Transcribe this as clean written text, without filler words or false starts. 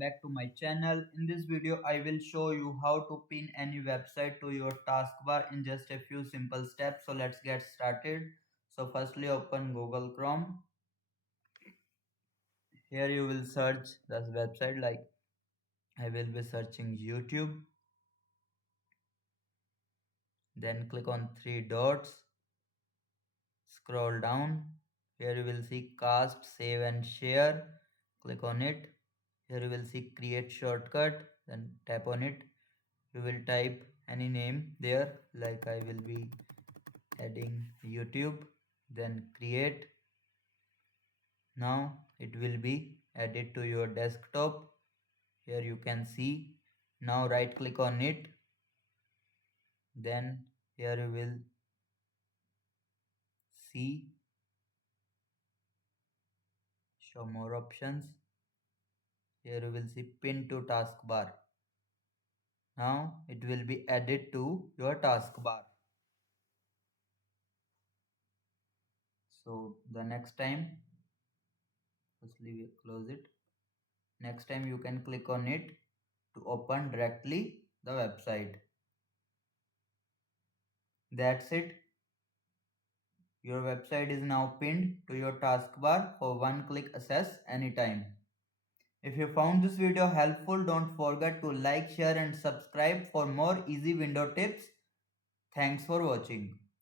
back to my channel. In this video I will show you how to pin any website to your taskbar in just a few simple steps. So let's get started. So firstly open Google Chrome. Here you will search this website, like I will be searching YouTube. Then click on three dots. Scroll down. Here you will see cast, save and share. Click on it. Here you will see create shortcut. Then tap on it. You will type any name there, like I will be adding YouTube. Then create. Now it will be added to your desktop. Here you can see. Now right click on it. Then here you will see show more options. Here you will see pin to taskbar. Now it will be added to your taskbar. So the next time, firstly we close it. Next time you can click on it to open directly the website. That's it. Your website is now pinned to your taskbar for one-click access anytime. If you found this video helpful, don't forget to like, share and subscribe for more easy window tips. Thanks for watching.